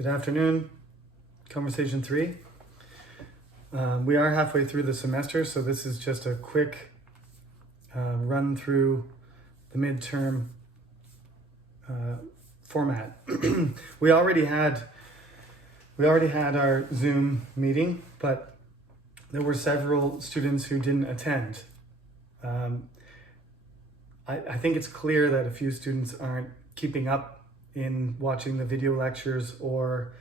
Good afternoon, Conversation 3. We are halfway through the semester, so this is just a quick run through the midterm format. We already had our Zoom meeting, but there were several students who didn't attend. I think it's clear that a few students aren't keeping up in watching the video lectures or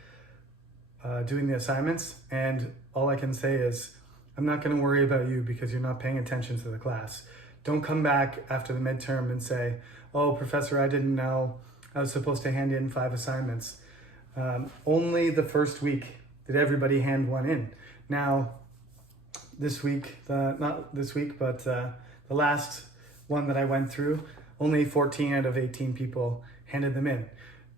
doing the assignments, and all I can say is I'm not going to worry about you because you're not paying attention to the class. Don't come back after the midterm and say, oh, professor, I didn't know I was supposed to hand in 5 assignments. Only the first week did everybody hand one in. Now, this week, not this week, but the last one that I went through, only 14 out of 18 people handed them in.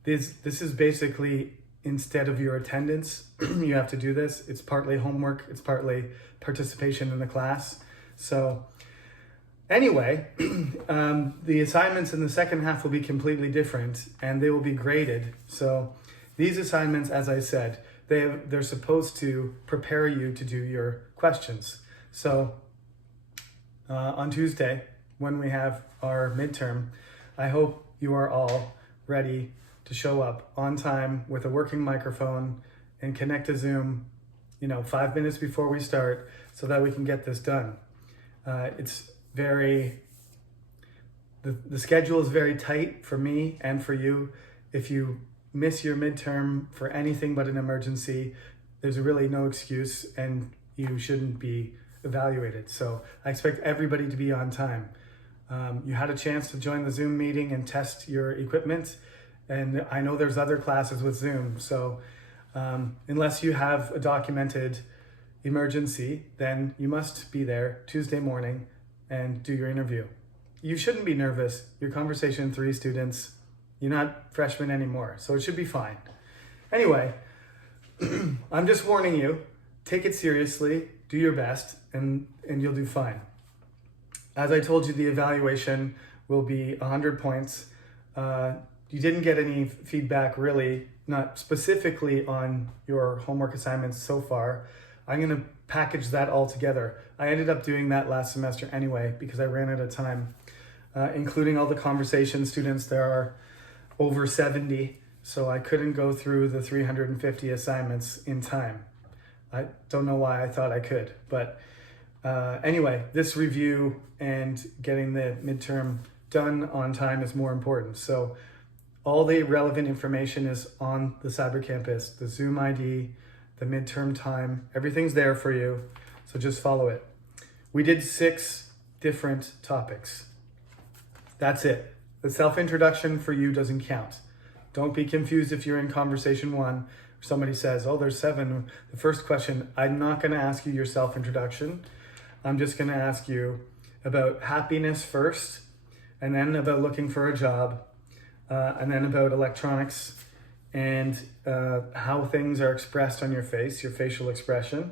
This is basically, instead of your attendance, you have to do this. It's partly homework, it's partly participation in the class. So anyway, the assignments in the second half will be completely different and they will be graded. So these assignments, as I said, they're supposed to prepare you to do your questions. So on Tuesday, when we have our midterm, I hope you are all ready to show up on time with a working microphone and connect to Zoom, 5 minutes before we start so that we can get this done. The schedule is very tight for me and for you. If you miss your midterm for anything but an emergency, there's really no excuse and you shouldn't be evaluated. So I expect everybody to be on time. You had a chance to join the Zoom meeting and test your equipment. And I know there's other classes with Zoom. So unless you have a documented emergency, then you must be there Tuesday morning and do your interview. You shouldn't be nervous. You're Conversation 3 students. You're not freshmen anymore. So it should be fine. Anyway, I'm just warning you, take it seriously, do your best, and you'll do fine. As I told you, the evaluation will be 100 points. You didn't get any feedback really, not specifically on your homework assignments so far. I'm going to package that all together. I ended up doing that last semester anyway because I ran out of time. Including all the conversation students, there are over 70, so I couldn't go through the 350 assignments in time. I don't know why I thought I could, but anyway, this review and getting the midterm done on time is more important. So all the relevant information is on the Cyber Campus, the Zoom ID, the midterm time, everything's there for you. So just follow it. We did 6 different topics. That's it. The self-introduction for you doesn't count. Don't be confused if you're in Conversation 1. Somebody says, oh, there's 7. The first question, I'm not going to ask you your self-introduction. I'm just going to ask you about happiness first, and then about looking for a job, and then about electronics and how things are expressed on your face, your facial expression.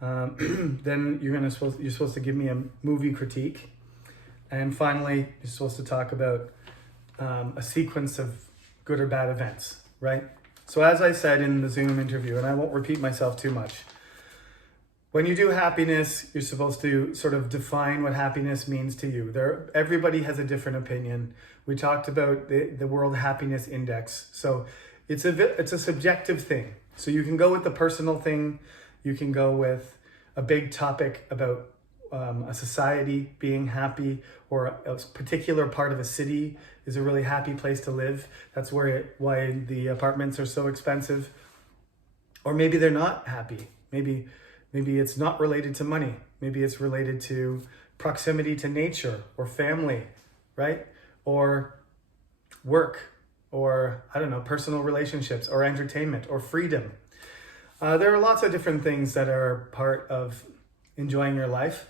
Then you're supposed to give me a movie critique. And finally, you're supposed to talk about a sequence of good or bad events, right? So as I said in the Zoom interview, and I won't repeat myself too much, when you do happiness, you're supposed to sort of define what happiness means to you. Everybody has a different opinion. We talked about the World Happiness Index. So it's a subjective thing. So you can go with the personal thing. You can go with a big topic about a society being happy, or a particular part of a city is a really happy place to live. That's why the apartments are so expensive. Or maybe they're not happy. Maybe it's not related to money. Maybe it's related to proximity to nature or family, right? Or work, or I don't know, personal relationships, or entertainment, or freedom. There are lots of different things that are part of enjoying your life.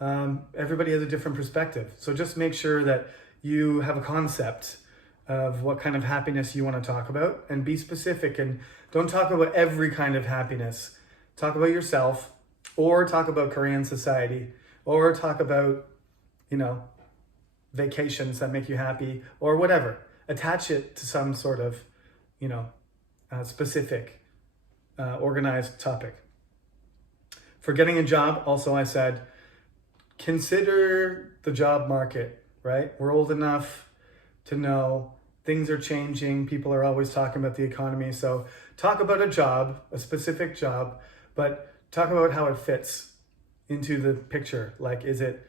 Everybody has a different perspective. So just make sure that you have a concept of what kind of happiness you want to talk about, and be specific, and don't talk about every kind of happiness. Talk about yourself, or talk about Korean society, or talk about, vacations that make you happy, or whatever. Attach it to some sort of, specific, organized topic. For getting a job, also I said, consider the job market, right? We're old enough to know things are changing. People are always talking about the economy. So talk about a job, a specific job, but talk about how it fits into the picture. Like, is it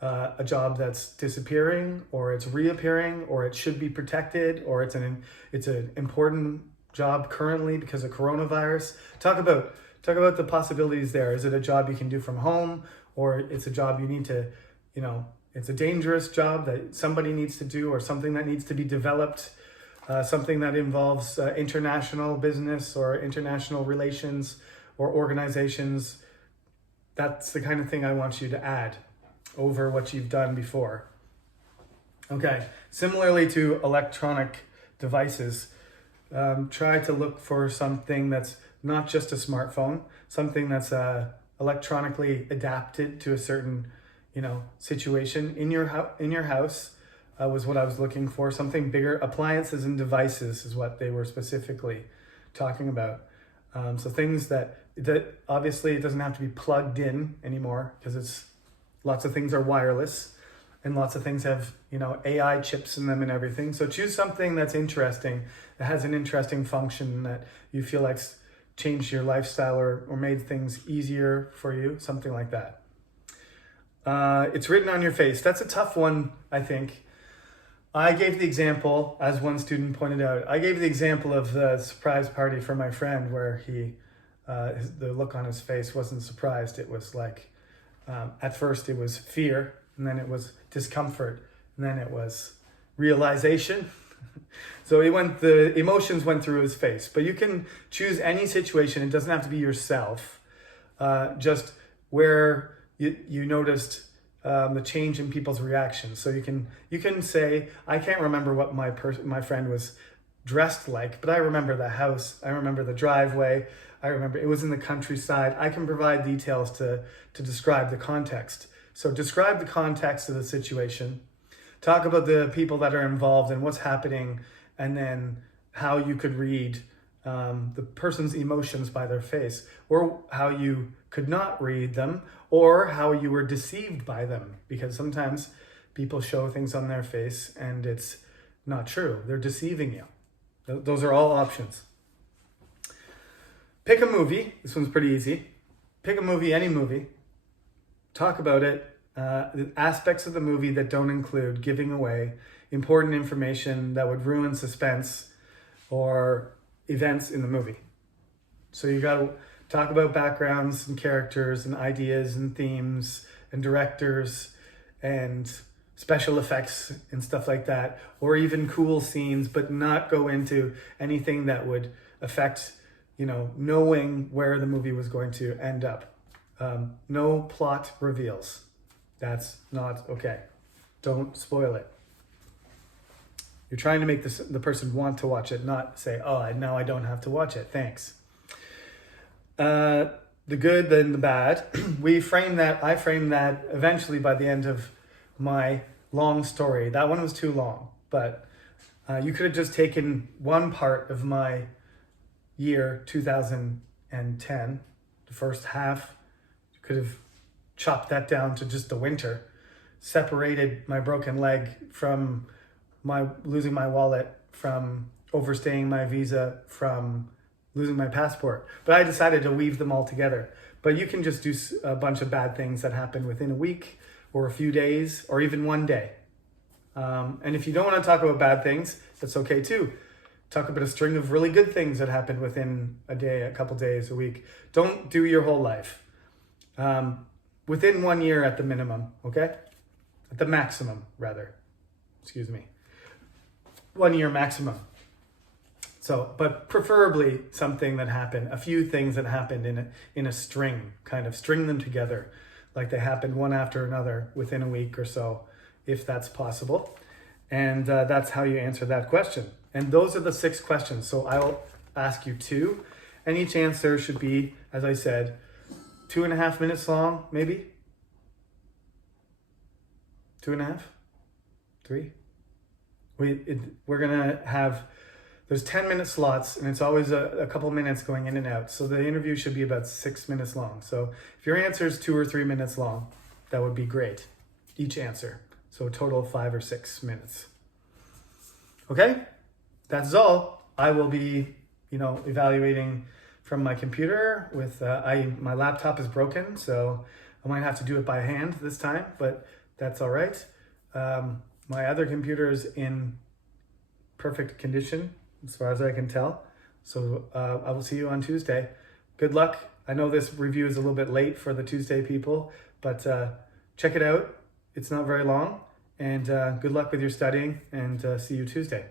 a job that's disappearing, or it's reappearing, or it should be protected, or it's an important job currently because of coronavirus? Talk about the possibilities there. Is it a job you can do from home, or it's a job you need to, it's a dangerous job that somebody needs to do, or something that needs to be developed, something that involves international business or international relations or organizations. That's the kind of thing I want you to add over what you've done before. Okay, similarly to electronic devices, try to look for something that's not just a smartphone, something that's electronically adapted to a certain, situation in your house. Was what I was looking for. Something bigger. Appliances and devices is what they were specifically talking about. So things that obviously it doesn't have to be plugged in anymore, because lots of things are wireless, and lots of things have AI chips in them and everything. So choose something that's interesting, that has an interesting function, that you feel like changed your lifestyle or made things easier for you, something like that. It's written on your face. That's a tough one, I think. I gave the example, as one student pointed out, I gave the example of the surprise party for my friend where the look on his face wasn't surprised. It was like, at first it was fear, and then it was discomfort, and then it was realization. So the emotions went through his face. But you can choose any situation. It doesn't have to be yourself. Just where you noticed the change in people's reactions. So you can say, I can't remember what my friend was dressed like, but I remember the house. I remember the driveway. I remember it was in the countryside. I can provide details to describe the context. So describe the context of the situation. Talk about the people that are involved and what's happening, and then how you could read the person's emotions by their face, or how you could not read them, or how you were deceived by them, because sometimes people show things on their face and it's not true. They're deceiving you. Those are all options. Pick a movie. This one's pretty easy. Pick a movie, any movie. Talk about it. The aspects of the movie that don't include giving away important information that would ruin suspense or events in the movie. So you got to talk about backgrounds and characters and ideas and themes and directors and special effects and stuff like that, or even cool scenes, but not go into anything that would affect, knowing where the movie was going to end up. No plot reveals. That's not okay. Don't spoil it. You're trying to make the person want to watch it, not say, oh, now I don't have to watch it. Thanks. The good, then the bad. I framed that eventually by the end of my long story. That one was too long, but you could have just taken one part of my year 2010, the first half. You could have chopped that down to just the winter, separated my broken leg from losing my wallet, from overstaying my visa, from losing my passport. But I decided to weave them all together. But you can just do a bunch of bad things that happen within a week or a few days or even one day. And if you don't want to talk about bad things, that's okay too. Talk about a string of really good things that happened within a day, a couple days, a week. Don't do your whole life. Within 1 year at the minimum, okay? At the maximum, rather. Excuse me. 1 year maximum. So, but preferably something that happened, a few things that happened in a string, kind of string them together, like they happened one after another within a week or so, if that's possible. And that's how you answer that question. And those are the 6 questions. So I'll ask you 2, and each answer should be, as I said, 2.5 minutes long, maybe? 2.5? 3? We're gonna have There's 10-minute slots, and it's always a couple minutes going in and out. So the interview should be about 6 minutes long. So if your answer is 2 or 3 minutes long, that would be great, each answer. So a total of 5 or 6 minutes. Okay, that's all. I will be, evaluating from my computer with, my laptop is broken, so I might have to do it by hand this time, but that's all right. My other computer is in perfect condition, as far as I can tell. So I will see you on Tuesday. Good luck. I know this review is a little bit late for the Tuesday people, but check it out. It's not very long. And good luck with your studying, and see you Tuesday.